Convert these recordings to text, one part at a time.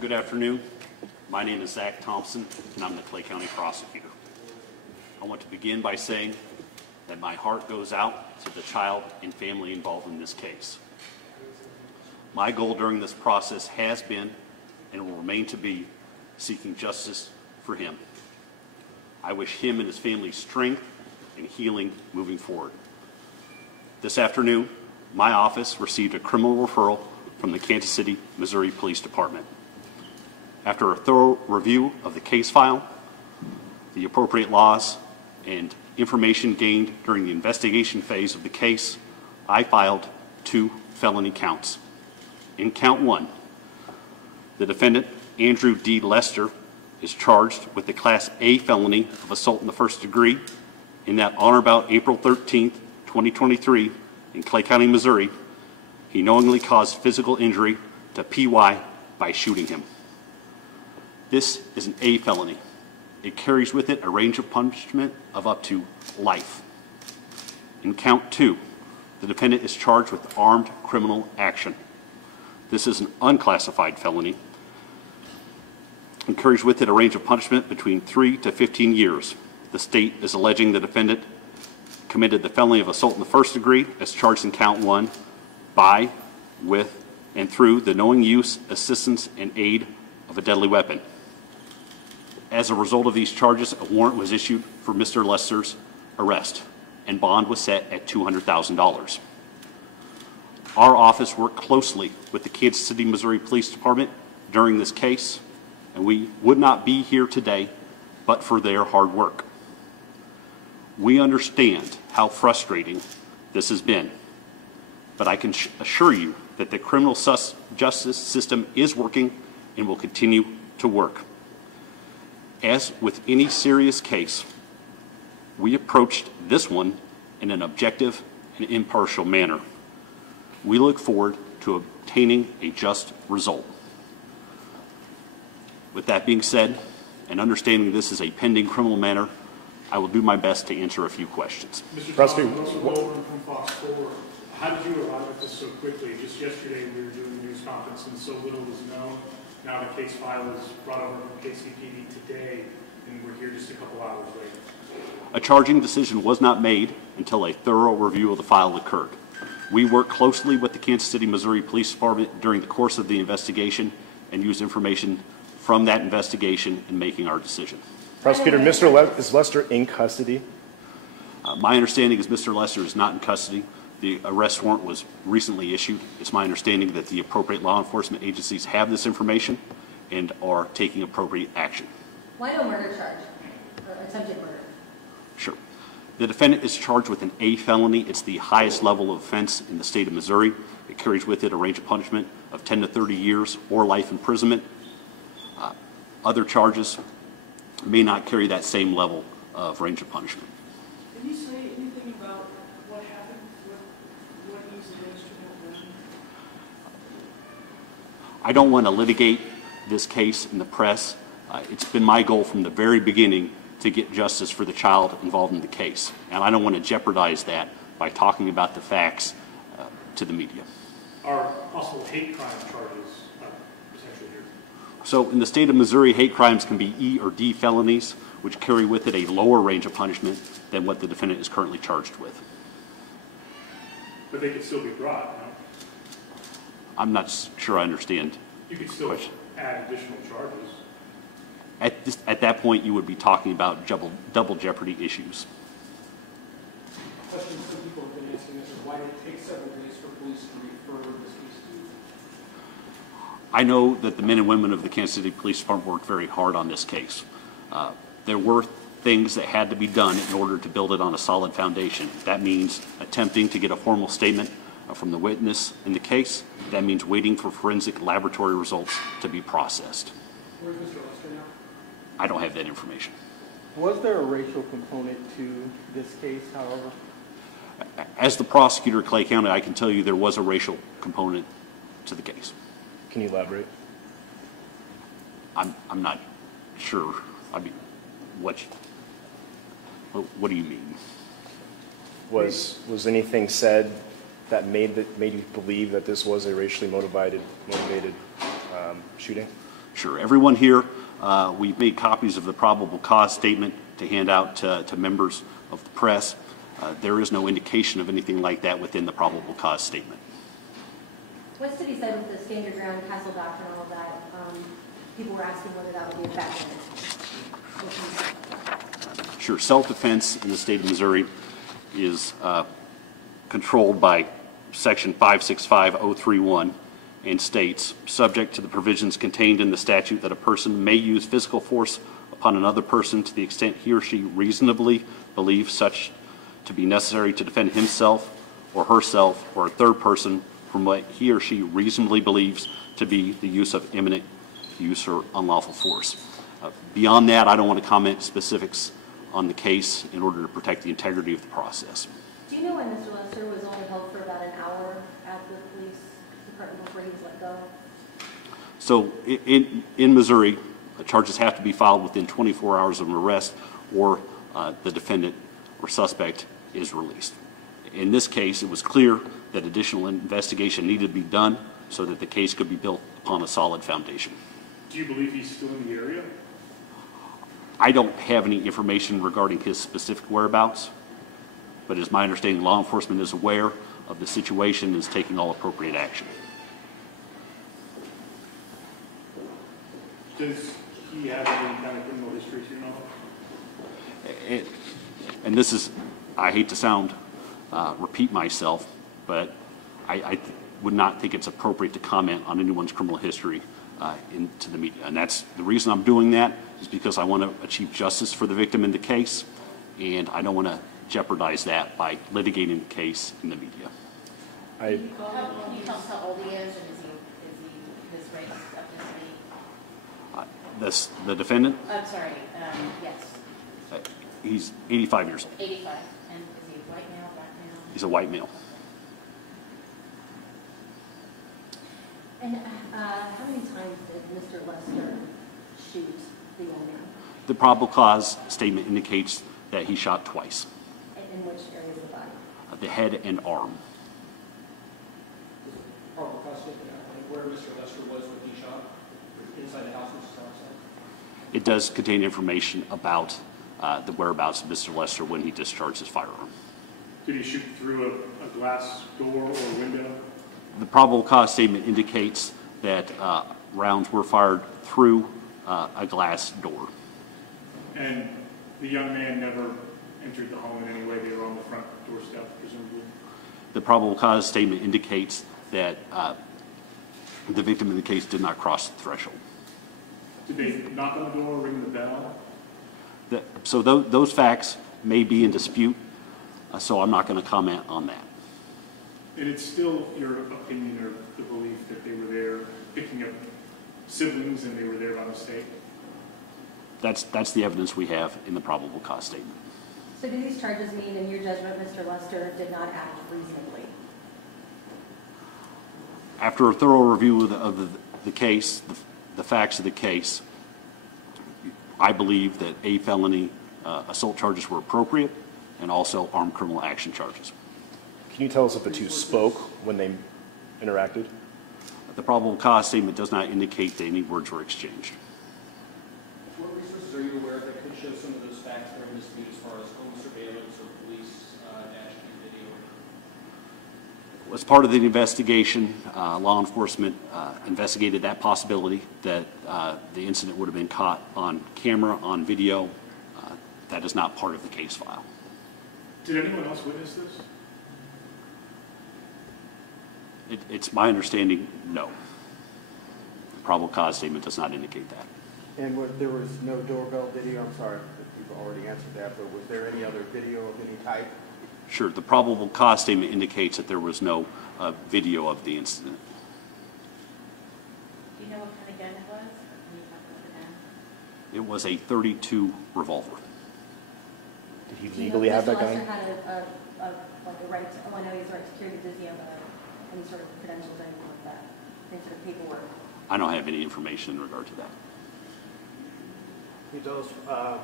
Good afternoon. My name is Zach Thompson, and I'm the Clay County Prosecutor. I want to begin by saying that my heart goes out to the child and family involved in this case. My goal during this process has been and will remain to be seeking justice for him. I wish him and his family strength and healing moving forward. This afternoon, my office received a criminal referral from the Kansas City, Missouri Police Department. After a thorough review of the case file, the appropriate laws, and information gained during the investigation phase of the case, I filed 2 felony counts. In count 1, the defendant, Andrew D. Lester, is charged with the Class A felony of assault in the first degree in that on or about April 13th, 2023, in Clay County, Missouri, he knowingly caused physical injury to P.Y. by shooting him. This is an A felony. It carries with it a range of punishment of up to life. In count 2, the defendant is charged with armed criminal action. This is an unclassified felony and carries with it a range of punishment between 3 to 15 years. The state is alleging the defendant committed the felony of assault in the first degree as charged in count 1 by, with, and through the knowing use, assistance, and aid of a deadly weapon. As a result of these charges, a warrant was issued for Mr. Lester's arrest, and bond was set at $200,000. Our office worked closely with the Kansas City, Missouri Police Department during this case, and we would not be here today but for their hard work. We understand how frustrating this has been, but I can assure you that the criminal justice system is working and will continue to work. As with any serious case, we approached this one in an objective and impartial manner. We look forward to obtaining a just result. With that being said, and understanding this is a pending criminal matter, I will do my best to answer a few questions. Mr. Prosecutor, Russell Goldberg from Fox 4. How did you arrive at this so quickly? Just yesterday we were doing a news conference and so little was known. Now the case file is brought over from KCPD today, and we're here just a couple hours later. A charging decision was not made until a thorough review of the file occurred. We worked closely with the Kansas City, Missouri Police Department during the course of the investigation and used information from that investigation in making our decision. Prosecutor, is Lester in custody? My understanding is Mr. Lester is not in custody. The arrest warrant was recently issued. It's my understanding that the appropriate law enforcement agencies have this information and are taking appropriate action. Why no murder charge or attempted murder? Sure. The defendant is charged with an A felony. It's the highest level of offense in the state of Missouri. It carries with it a range of punishment of 10 to 30 years or life imprisonment. Other charges may not carry that same level of range of punishment. Can you say anything about what happened, what he's alleged to have done? I don't want to litigate this case in the press. It's been my goal from the very beginning to get justice for the child involved in the case, and I don't want to jeopardize that by talking about the facts to the media. Are possible hate crime charges potentially here? So in the state of Missouri, hate crimes can be E or D felonies, which carry with it a lower range of punishment than what the defendant is currently charged with. But they could still be brought, no? I'm not sure I understand. You could still add additional charges. At that point, you would be talking about double jeopardy issues. Questions some people have been asking is why did it take several days for police to refer this case to you? I know that the men and women of the Kansas City Police Department worked very hard on this case. There were things that had to be done in order to build it on a solid foundation. That means attempting to get a formal statement from the witness in the case. That means waiting for forensic laboratory results to be processed. Where's Mr. Lester now? I don't have that information. Was there a racial component to this case, however? As the prosecutor of Clay County, I can tell you there was a racial component to the case. Can you elaborate? I'm not sure. I mean, what do you mean? Was anything said that made you believe that this was a racially motivated shooting? Sure. Everyone here, we've made copies of the probable cause statement to hand out to members of the press. There is no indication of anything like that within the probable cause statement. What's to be said with the stand your ground castle doctrine and all that? People were asking whether that would be effective. Sure. Self-defense in the state of Missouri is controlled by Section 565031 and states, subject to the provisions contained in the statute, that a person may use physical force upon another person to the extent he or she reasonably believes such to be necessary to defend himself or herself or a third person from what he or she reasonably believes to be the use of imminent use or unlawful force. Beyond that, I don't want to comment specifics on the case in order to protect the integrity of the process. Do you know when Mr. Lester was only held for about an hour at the police department before he was let go? So in Missouri, charges have to be filed within 24 hours of an arrest, or the defendant or suspect is released. In this case, it was clear that additional investigation needed to be done so that the case could be built upon a solid foundation. Do you believe he's still in the area? I don't have any information regarding his specific whereabouts, but it is my understanding law enforcement is aware of the situation and is taking all appropriate action. Does he have any kind of criminal history to your knowledge? And this is, I hate to repeat myself, but I would not think it's appropriate to comment on anyone's criminal history into the media. And that's the reason I'm doing that, is because I want to achieve justice for the victim in the case, and I don't want to jeopardize that by litigating the case in the media. Can you tell us how old he is, and is he his race, ethnicity? The defendant? I'm sorry, yes. He's 85 years old. 85. And is he white male, black male? He's a white male. And how many times did Mr. Lester shoot the young man? The probable cause statement indicates that he shot twice. In which areas of the body? The head and arm. Probable cause statement where Mr. Lester was when he shot? Inside the house, Mrs. Thompson? It does contain information about the whereabouts of Mr. Lester when he discharged his firearm. Did he shoot through a glass door or window? The probable cause statement indicates that rounds were fired through a glass door. And the young man never entered the home in any way? They were on the front doorstep, presumably? The probable cause statement indicates that the victim in the case did not cross the threshold. Did they knock on the door, ring the bell? So those facts may be in dispute, so I'm not going to comment on that. And it's still your opinion or the belief that they were there picking up siblings and they were there by mistake? That's the evidence we have in the probable cause statement. So do these charges mean, in your judgment, Mr. Lester did not act reasonably? After a thorough review of the case, the facts of the case, I believe that a felony assault charges were appropriate, and also armed criminal action charges. Can you tell us if the two spoke when they interacted? The probable cause statement does not indicate that any words were exchanged. What resources are you aware of that could show some of those facts during this meet as far as home surveillance or police dash cam video? As part of the investigation, law enforcement investigated that possibility that the incident would have been caught on camera, on video. That is not part of the case file. Did anyone else witness this? It's my understanding, no. The probable cause statement does not indicate that. And there was no doorbell video? I'm sorry if you've already answered that, but was there any other video of any type? Sure. The probable cause statement indicates that there was no video of the incident. Do you know what kind of gun it was? Can you talk about the gun? It was a .32 revolver. Did he Do you know legally if have Mr. that gun? Lester had like a right to, oh, I know he's right to carry, but does he have any sort of credentials or anything like that? Any sort of paperwork? I don't have any information in regard to that. Can you tell us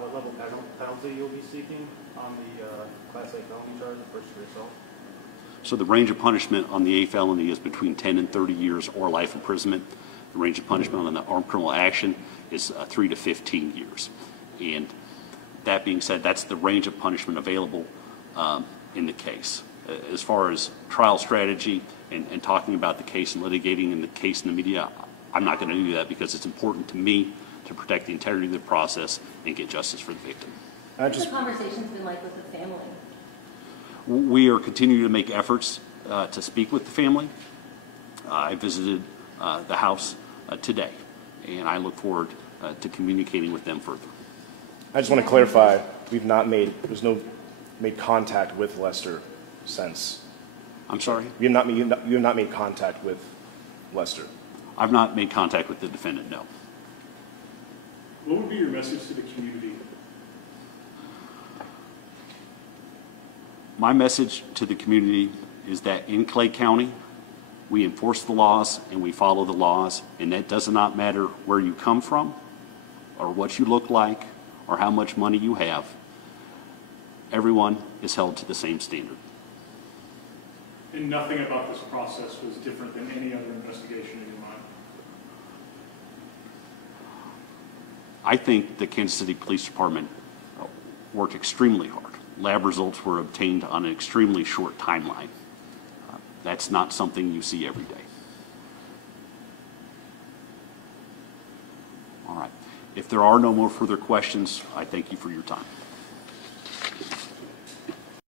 what level penalty you'll be seeking on the Class A felony charge of first-degree assault? So the range of punishment on the A felony is between 10 and 30 years or life imprisonment. The range of punishment on the armed criminal action is 3 to 15 years. And that being said, that's the range of punishment available in the case. As far as trial strategy and talking about the case and litigating in the case in the media, I'm not going to do that because it's important to me to protect the integrity of the process and get justice for the victim. What's the conversation's been like with the family? We are continuing to make efforts to speak with the family. I visited the house today, and I look forward to communicating with them further. I just want to clarify, there's no made contact with Lester since. I'm sorry? You have not made contact with Lester. I've not made contact with the defendant, no. What would be your message to the community? My message to the community is that in Clay County, we enforce the laws and we follow the laws, and that does not matter where you come from or what you look like or how much money you have. Everyone is held to the same standard. And nothing about this process was different than any other investigation in your mind? I think the Kansas City Police Department worked extremely hard. Lab results were obtained on an extremely short timeline. That's not something you see every day. All right. If there are no more further questions, I thank you for your time.